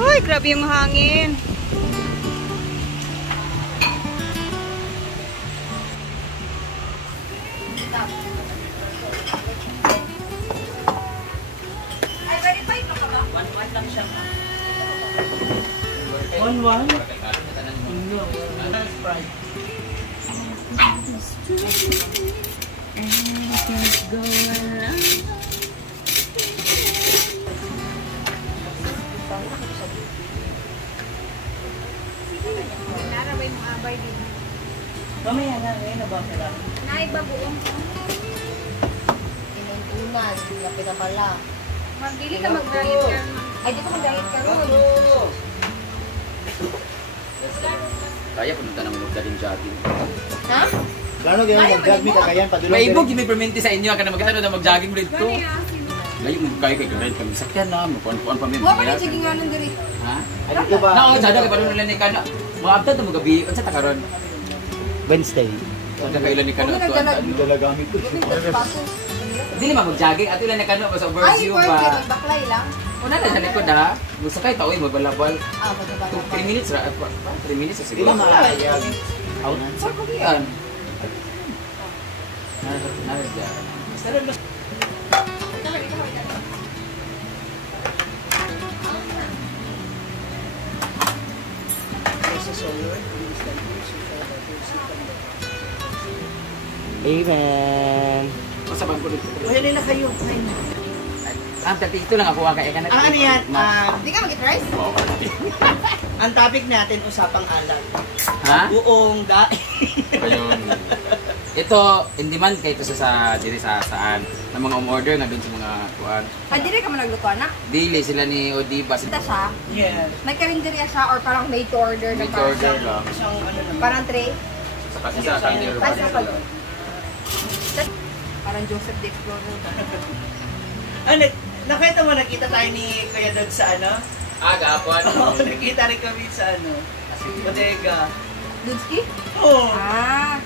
Uy, grabe yung hangin. Ay, verified na ka ba? 1-1 lang siya. 1-1? No. Sprite. Go around. Narabay mo abay din. Mamaya na, ngayon na ba sila? Naibabuong ko. Inunan, lapit na pala. Magdili ka mag-diet ka. Ay, di ko mag-diet ka ron. Kaya punta ng mga galing jogging. Ha? Gano'n gano'n mag-jogging ka kaya padulong. May ibog yung perminti sa inyo ka na magkita na mag-jogging mo dito. Layo mo kayo kay gamit kami sakyan na, magpuan-puan pa mi. Huwag pa rin sige nga nung diri. Ha? Ay, dito ba? Na, sada kay padulong nila ni kana. Mga abtan to magabi, unsa ta karon? Wednesday. Sada kay ilan ni kana to. Ano dala gamit ko? Dili man mag-jogging, ato ilan ni kana sa Ay, overview worth it. ba. Baklay lang. Una na sa likod ha. Gusto kay taoy mo balabal. Ah, magbabalabal. 3 minutes ra. 3 minutes Hindi siguro. na maayag. Out. Sa ko yan. Narja. Amen. Masabang ko dito. Pwede na kayo. Tati, ito lang ako kaya ka na. Ano yan? Di ka mag-rice? Ang topic natin, usapang alat. Ha? Buong daing. Ayun. Ito, in demand kay ito sa diri sa saan ng mga umorder nga doon sa mga kuan. Ah, di rin ka man nagluto, anak? Dili sila ni Odiba. Kita siya. Yes. May karinderya siya or parang made to order na Made to order lang. Isang ano naman. Parang tray. Sa kasi sa kanila. Ay, sa palo. Parang Joseph the Explorer. Ano, nakita mo, nakita tayo ni Kuya Dad sa ano? Gapon. Oo, nakita rin kami sa ano? Bodega. Dudski? Oo. Ah.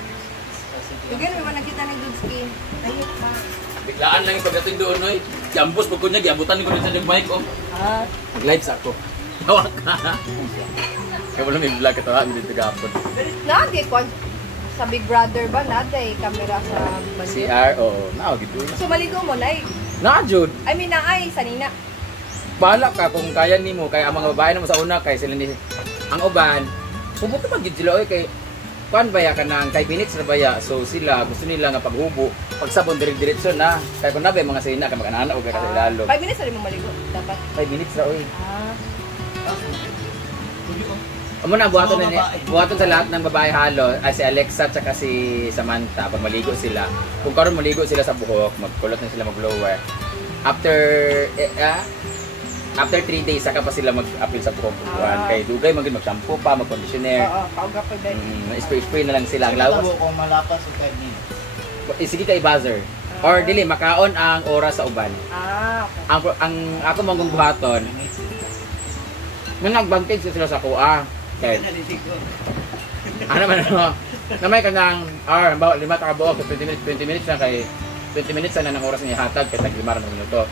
Tugan, may man nakita ng Dudski. Ayun pa. Biglaan lang yung pagdating doon, oy. Jambos pag kunya giabutan ko din sa mic ko. Ah. Live sa ako. Tawa ka. Kaya wala may vlog ito ha, dito gapon. Nadi ko sa Big Brother ba naday camera sa banyo? CR, oo. Nao, gitu. So maligo mo like. Na, Jud. I mean naay sanina. Bahala ka kung kaya nimo kay ang mga babae naman sa una kay sila ni ang uban. Subukan man gid sila oy kay kuan baya ka nang kay minutes na baya. So sila gusto nila nga paghubo, pagsabon dire-diretso na. Kay kun na ba mga sina ka mag-anana o kay kasi lalo. 5 minutes na rin mo maligo dapat. 5 minutes ra oy. Ah. Amo na buhaton sa lahat ng babae halo ay si Alexa at si Samantha pag maligo sila. Kung karon maligo sila sa buhok, magkulot na sila mag-blower. After 3 days saka pa sila mag-appeal sa buhok. Kay dugay mag-shampoo pa, mag-conditioner. Oo, pauga pa din. Spray na lang sila ang lawas. Kung malapas o tayo niyo. Sige kay buzzer. Or dili makaon ang oras sa uban. Ah, okay. Ang ako mong buhaton. Nung nag-advantage sila sa kuha. Okay. Ano man ano? Na may kanang hour, bawa 5 ka buok, 20 minutes na kay 20 minutes na ng oras niya hatag kay tag 5 na minuto.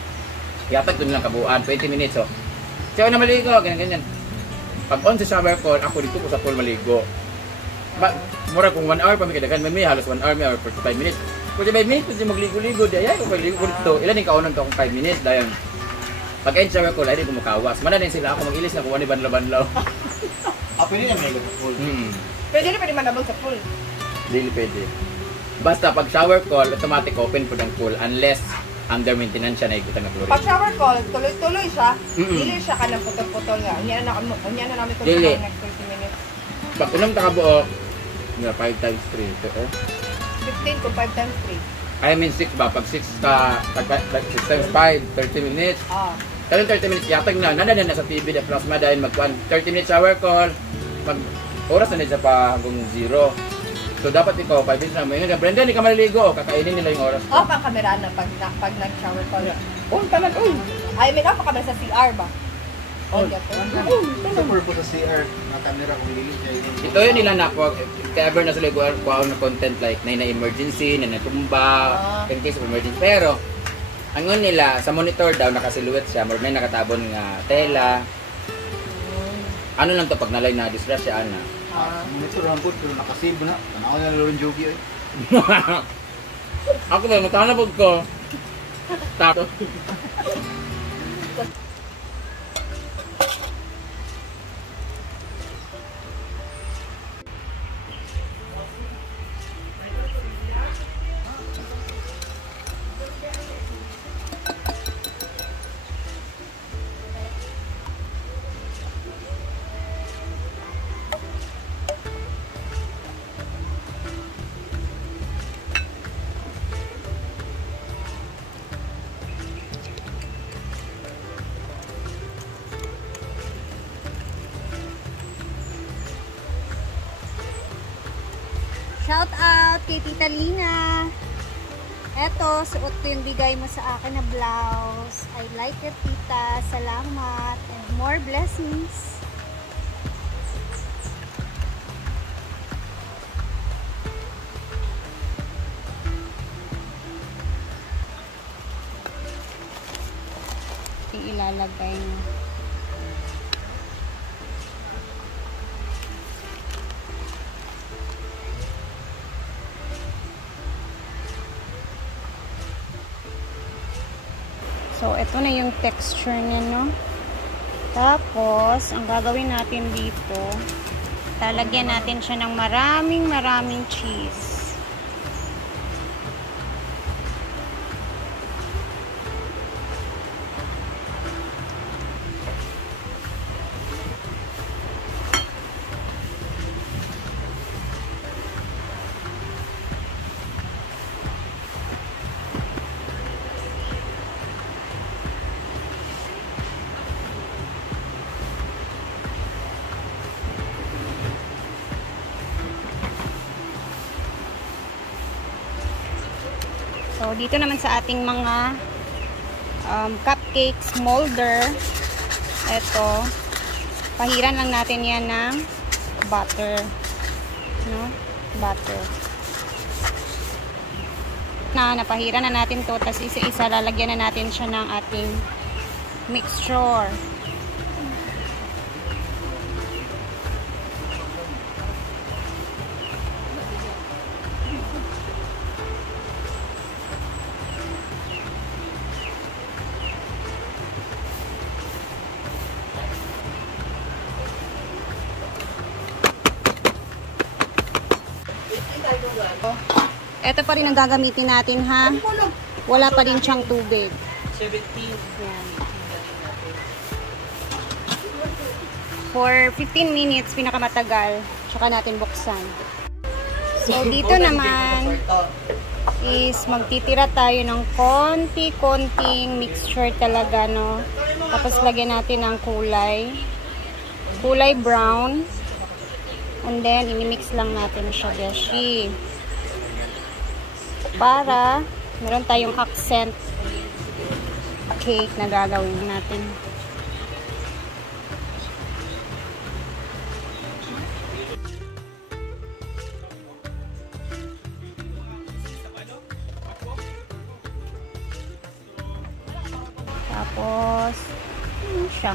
Ihatag doon lang kabuuan, 20 minutes so. Siya na maligo, ganyan. Pag on sa shower call, ako dito ko sa pool maligo. Mura kung 1 hour pa may kadagan, may halos 1 hour, may hour 45 minutes. 45 minutes, pwede magligo-ligo, daya ko magligo dito. Ilan yung kaunan to kung 5 minutes, dayon. Pag end shower call, ay di ko makawas. Mana din sila ako mag-ilis na kung ano banlaw-banlaw. Pwede na may pool. Pwede rin pwede manabang sa pool. Dili pwede. Basta pag shower call, automatic open po ng pool unless under maintenance siya na ikutan na chlorine. Pag shower call, tuloy-tuloy siya. Dili siya ka ng putol-putol nga. Unya na namin kung Dili. next 30 minutes. Pag unang takabuo, 5 times 3. 15 kung 5 times 3. I mean 6 ba? Pag 6 ka, 6 times 5, 30 minutes. Ah. Kaya 30 minutes, yatag na. Nanda na sa TV, the plasma dahil mag-1. 30 minutes shower call. Oras na nila pa hanggang 0. So dapat ikaw, 5 minutes na. Ngayon, Brenda, hindi ka maliligo. Kakainin nila yung oras. Off ang kamera na pag nag-shower call. Oh, tanan, uy. I mean, off ang kamera sa CR ba? Oh, sa purpose sa CR, na camera kung lilit kayo. Ito yun nila na po, ever na sila kuha na content like na emergency, na natumba, in case of emergency. Pero, ang nila, sa monitor daw, nakasilhouette siya, more na nakatabon nga tela. Ano lang to pag nalay na disgrasya na. Ito lang po, pero nakasave na. Tanaw na Loren Jogi eh. Ako ba, matahanapod ko. Tato. Shout out kay Tita Lina. Eto, suot ko yung bigay mo sa akin na blouse. I like it, Tita. Salamat. And more blessings. Ilalagay mo. So, ito na yung texture niya, no? Tapos, ang gagawin natin dito, lalagyan natin siya ng maraming cheese. So, dito naman sa ating mga cupcakes molder, ito, pahiran lang natin yan ng butter. No? Butter. Napahiran na natin to, tapos isa-isa lalagyan na natin siya ng ating mixture. Ito pa rin ang gagamitin natin, ha? Wala pa rin siyang tubig. 17. Yan. For 15 minutes, pinakamatagal. Tsaka natin buksan. So, dito naman is magtitira tayo ng konti-konting mixture talaga, no? Tapos lagyan natin ng kulay brown. And then, imimix lang natin siya, beshi. Para meron tayong accent cake na gagawin natin. Tapos, siya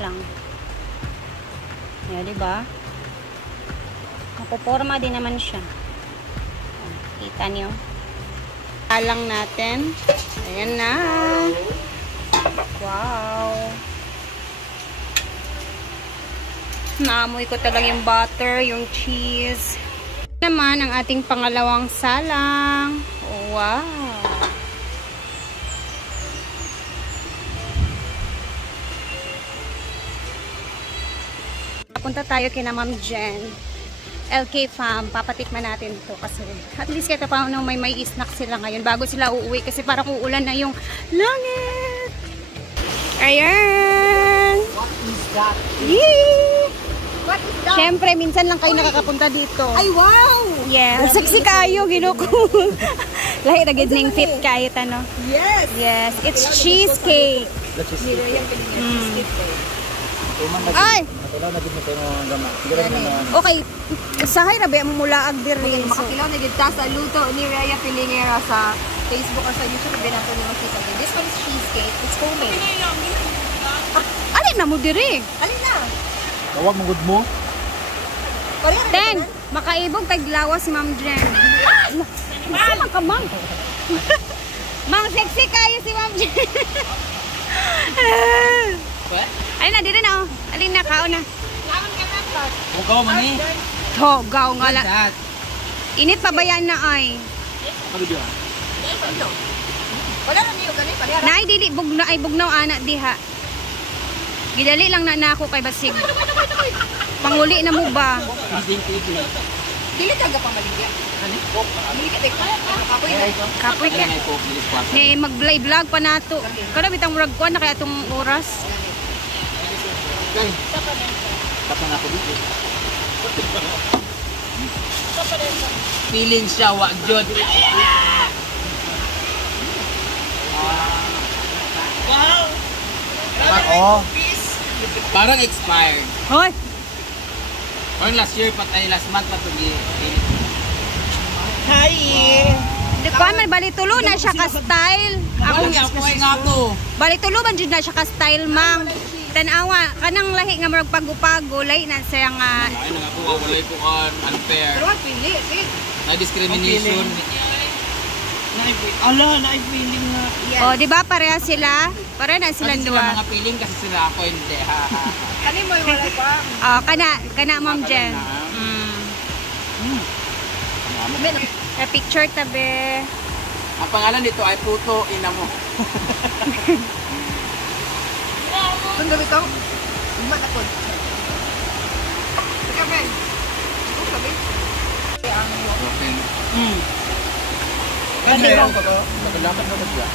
lang. Ayan, diba? Mapuporma din naman siya. Kita nyo. Alang natin. Ayan na. Wow. Naamoy ko talaga yung butter, yung cheese. Naman ang ating pangalawang salang. Wow. Punta tayo kina Ma'am Jen. LK Farm, papatikman natin to kasi at least kahit paano may snack sila ngayon bago sila uuwi kasi parang uulan na yung langit. Ayan! What is that? Yee! What is that? Siyempre, minsan lang kayo nakakapunta dito. Ay, wow! Yes. Saksi kayo, ginuko. Lahi na gidning fit kahit ano. Yes! Yes, it's cheesecake. Nilo yung cheesecake. Ay! Matulaw na din mo tayo ng gama. Siguro na Okay, sahay na ba mo mula agdiri? Makakilaw na gita sa luto ni Rhea Pilingera sa Facebook or sa YouTube. Binato ni makita. This one is cheesecake. It's homemade. Alin na mo diri? Alin na? Tawag mong good mo. Ten, makaibog kay glawa si Ma'am Jen. Sama ka, Ma'am. Mang sexy kayo si Ma'am Jen. Ay na, dito na oh. Alin na, kao na. Hugaw man eh. Gaw nga la. Init pa ba yan na ay? Ano diyan? Wala na niyo ganit pala. Naay dili bugna ay bugnaw ana diha. Gidali lang na ako kay basig. Panguli na mo ba? Dili taga pamaligya. Ani? Maligya tek. Kapoy na. Kapoy ka. Ni mag-vlog pa nato. Kada bitang murag kuan na kay atong oras. Tapos na ako dito. Feeling siya, wag jud. Wow! Oh. Parang expired. Hoy, Parang last year patay, last month pa to Hi! di ko man balitulo na siya ka style. Ako nga ako. Balitulo man jud na siya ka style, Ma'am. Tanawa kanang lahi nga murag pagupago lay na siya nga Ay nang ako walay ko kan unfair. Pero pili, sige. Na discrimination. Na-feeling na. oh, di ba pareha sila? Pareha na sila Kasi sila duwa. mga feeling kasi sila ako hindi. Ha, ha, ha. Kani mo wala pa. Oh, kana Ma'am Jen. Picture tabi. Ang pangalan nito ay Puto Ina mo. Kung gabi ko. Umat ako. Sige, Ben. Kung gabi. Okay. Ano yun? Nagalaman na ba siya?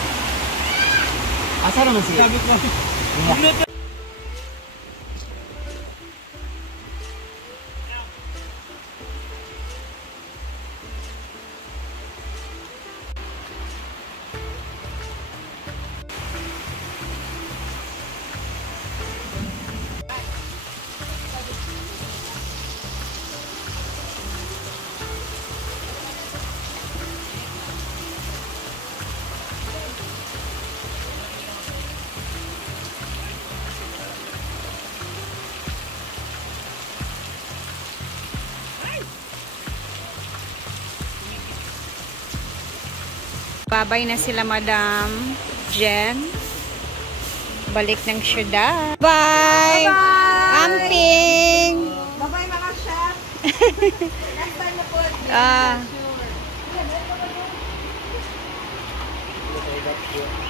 Asa naman siya? Sabi ko. Babay na sila Madam Jen. Balik ng syudad. Bye! Amping! Bye-bye mga chef. Next time na po. Ah. Sure.